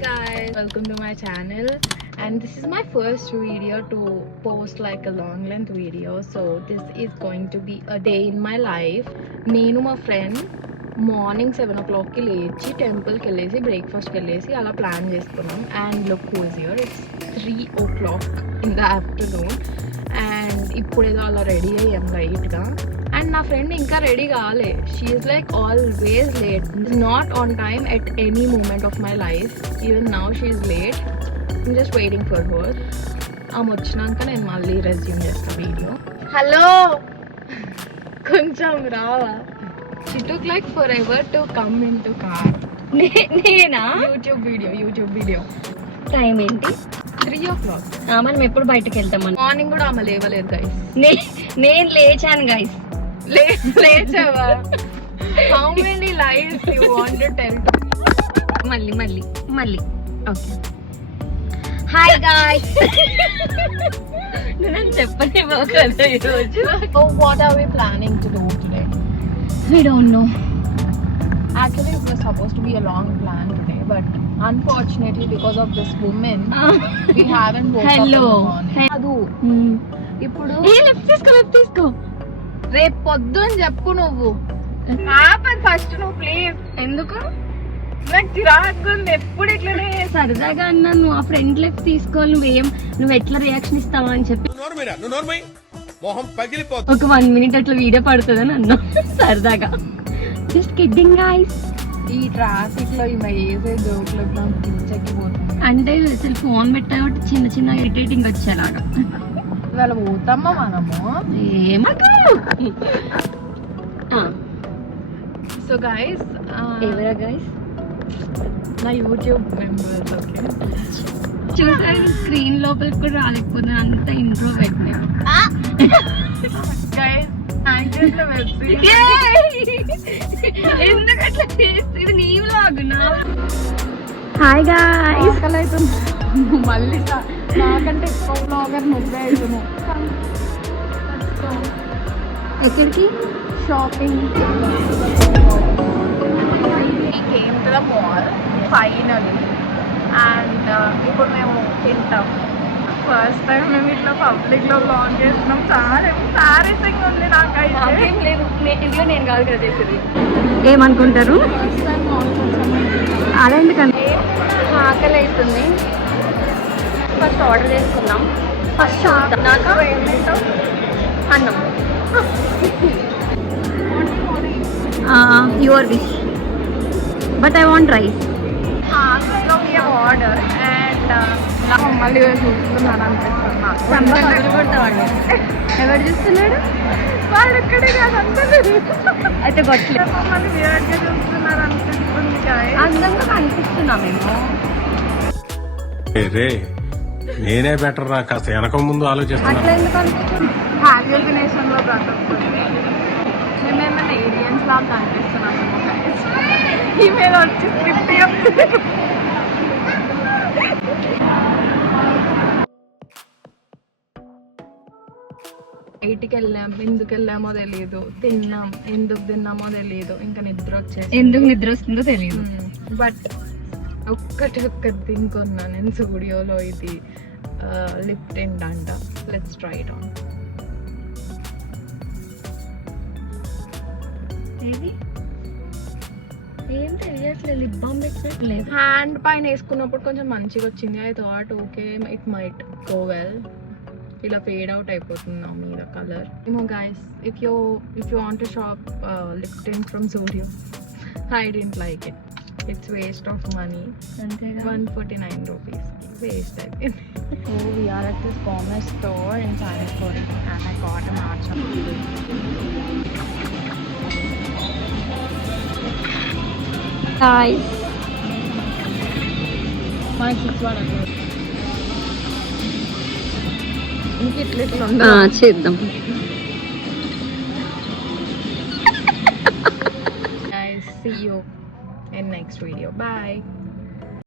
guys, welcome to my channel, and this is my first video to post like a long length video. So this is going to be a day in my life. నేను మా friend morning 7 o'clock కి లేచి టెంపుల్కి వెళ్ళేసి బ్రేక్ఫాస్ట్కి వెళ్ళేసి అలా plan చేసుకున్నాం. And look who is here, it's 3 o'clock in the afternoon. And ఇప్పుడు ఏదో అలా రెడీ అయ్యాం లైట్గా. అండ్ నా ఫ్రెండ్ ఇంకా రెడీ కాలే. She is like always late, not on time at any moment of my life. Even now she is late. I'm just waiting for her. ఆమె వచ్చినాక నేను మళ్ళీ రెజ్యూమ్ చేస్తాను వీడియో. హలో, కొంచెం రావా? She took like forever to come in to car. నేనా? YouTube video. Time ఏంటి? 3 o'clock. మనం ఎప్పుడు బయటకు వెళ్తాం? మార్నింగ్ కూడా ఆమె లేవలేదు గైస్. నేను లేచాను గైస్. లేచావా? How many life you want to tell? మళ్ళీ ఓకే. Hi guys. నేను చెప్పలేమో కదా ఈరోజు. So what are we planning to do today? We don't know. Actually it was supposed to be a long plan today, but unfortunately because of this woman we haven't woke up in the morning. adu ఇప్పుడు left తీసుకో. రేపు పొద్దున్న చెప్పు. నువ్వు ఆపని first నువ్వు please. ఎందుకు? నాకు చిరాకుంది ఎప్పుడు ఇట్లనే. సరదాగా అన్నా, నువ్వు ఆ ఫ్రెండ్ లెఫ్ట్ తీసుకోవాలి. నువ్వు ఎట్లా రియాక్షన్ ఇస్తావా అని చెప్పి ఒక 1 minute అట్లా వీడియో పడుతుందని అన్నా సరదాగా. Just kidding guys. ఈ ట్రాఫిక్ లో ఈమె వేసే జోకులు నాకు పిచ్చెక్కిపోతుంది. అంటే అసలు ఫోన్ పెట్టా కాబట్టి చిన్న ఇరిటేటింగ్ వచ్చేలాగా. ఇవాళ పోతామా మనము? సో గైస్, ఎవరా గైస్? నా యూట్యూబ్ మెంబర్స్. ఓకే, చూసారు స్క్రీన్ లోపలికి కూడా రాలేకపోతుంది, అంత ఇంట్రోవర్ట్ నేను. గైస్ ఎందుకు అట్లా చేస్తుంది? నీ వ్లాగ్ నా. Hi guys. మళ్ళీ నాకంటే ఎక్కువ బ్లాగర్ నువ్వే అవుతున్నావు. ఎక్కడికి? Shopping. Came to the mall finally. And ఇప్పుడు మేము తింటాం. ఫస్ట్ టైం మేము ఇట్లా పబ్లిక్ లో బ్లాగ్ చేస్తున్నాం. చాలా ఎంబారసింగ్ ఉంది నాకైతే. లేదు, ఇంట్లో నేను కాదు కదా చేసేది. ఏమనుకుంటారు? అలా ఎందుకంటే ఆకలి అవుతుంది. ఫస్ట్ ఆర్డర్ చేసుకుందాం. ఫస్ట్ నాకు అన్నం. Your wish, but I want rice. Order and మళ్ళీ చూస్తున్నాను అనిపిస్తున్నా. ఎవరు చూస్తున్నాడు? వాళ్ళు ఇక్కడే కాదు, అందరూ అయితే గొట్లే మమ్మల్ని విరాట్గా చూస్తున్నారు అనిపిస్తుంది. అందంగా కనిపిస్తున్నా మేము. నేనే బెటర్ రా, కాస్త వెనక ముందు ఆలోచిస్తున్నా. అట్లా ఎందుకు అనిపిస్తుంది? హాల్యుసినేషన్ లో బ్రతుకుతుంది. మేమేమైనా ఏలియన్స్ లాగా కనిపిస్తున్నాము. ఈమెయిల్ వచ్చి స్క్రిప్ట్ బయటికి వెళ్ళాం, ఎందుకు వెళ్ళామో తెలియదు. తిన్నాం, ఎందుకు తిన్నామో తెలియదు. ఇంకా నిద్ర వచ్చేసి ఎందుకు నిద్ర వస్తుందో తెలియదు. బట్ ఒక్కటి తినుకున్నా నేను స్టూడియోలో. ఇది లిప్ టింట్ అంట. Let's try it on. ఏం తెలియట్లేదు. లిప్ బామ్ పెట్టట్లేదు. హ్యాండ్ పైన వేసుకున్నప్పుడు కొంచెం మంచిగా వచ్చింది. I thought okay it might go well. ఇలా ఫేడ్ అవుట్ అయిపోతుంది నా మీద colour. Guys, if you want to shop lip tint from Zudio, I don't like it. It's waste of money. 149 rupees waste అయిపోయింది. So we are at this commerce store in Chanakpuri and I got a matcha. Guys, my 6 ఇంక ఇట్లా ఉందా? చేద్దాం. Guys, see you in next video. Bye.